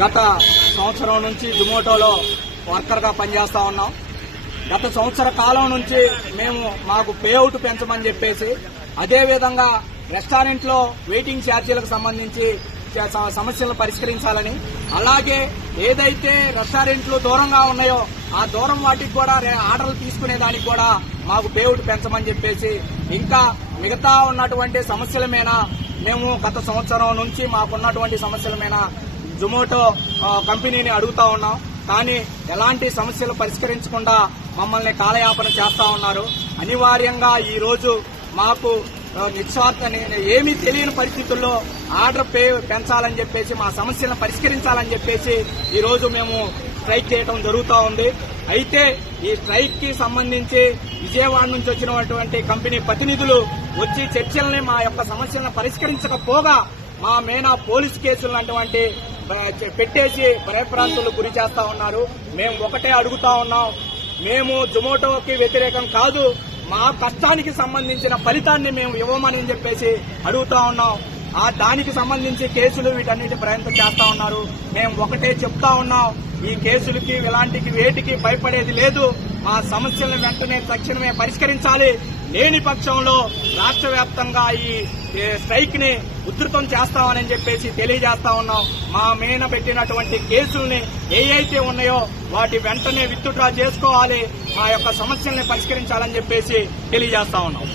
గత సంవత్సరం నుంచి జొమాటోలో వర్కర్గా పనిచేస్తా ఉన్నాం. గత సంవత్సర కాలం నుంచి మేము మాకు పేఅవుట్ పెంచమని చెప్పేసి, అదేవిధంగా రెస్టారెంట్లో వెయిటింగ్ ఛార్జీలకు సంబంధించి సమస్యలను పరిష్కరించాలని, అలాగే ఏదైతే రెస్టారెంట్లు దూరంగా ఉన్నాయో ఆ దూరం వాటికి కూడా ఆర్డర్లు తీసుకునే దానికి కూడా మాకు పేఅవుట్ పెంచమని చెప్పేసి, ఇంకా మిగతా ఉన్నటువంటి సమస్యల మీద మేము గత సంవత్సరం నుంచి మాకున్నటువంటి సమస్యల మీద జొమాటో కంపెనీని అడుగుతా ఉన్నాం. కానీ ఎలాంటి సమస్యలు పరిష్కరించకుండా మమ్మల్ని కాలయాపన చేస్తా ఉన్నారు. అనివార్యంగా ఈ రోజు మాకు నిస్వార్థ ఏమీ తెలియని పరిస్థితుల్లో ఆర్డర్ పెంచాలని చెప్పేసి, మా సమస్యలను పరిష్కరించాలని చెప్పేసి ఈ రోజు మేము స్ట్రైక్ చేయడం జరుగుతూ ఉంది. అయితే ఈ స్ట్రైక్ కి సంబంధించి విజయవాడ నుంచి వచ్చినటువంటి కంపెనీ ప్రతినిధులు వచ్చి చర్చల్ని మా యొక్క సమస్యలను పరిష్కరించకపోగా మా మీద పోలీసు కేసులు అటువంటి పెట్టేసి భయప్రాంతులు గురి చేస్తా ఉన్నారు. మేము ఒకటే అడుగుతా ఉన్నాం, మేము జొమాటోకి వ్యతిరేకం కాదు, మా కష్టానికి సంబంధించిన ఫలితాన్ని మేము ఇవ్వమని చెప్పేసి అడుగుతా ఉన్నాం. దానికి సంబంధించి కేసులు వీటన్నిటి ప్రయత్నం చేస్తా ఉన్నారు. మేము ఒకటే చెప్తా ఉన్నాం, ఈ కేసులకి ఇలాంటికి వేటికి భయపడేది లేదు. మా సమస్యలను వెంటనే తక్షణమే పరిష్కరించాలి. లేని పక్షంలో రాష్ట్ర వ్యాప్తంగా ఈ స్ట్రైక్ ని ఉధృతం చేస్తామని చెప్పేసి తెలియజేస్తా ఉన్నాం. మా మీద పెట్టినటువంటి కేసుల్ని ఏవైతే ఉన్నాయో వాటి వెంటనే విత్డ్రా చేసుకోవాలి, మా యొక్క సమస్యల్ని పరిష్కరించాలని చెప్పేసి తెలియజేస్తా ఉన్నాం.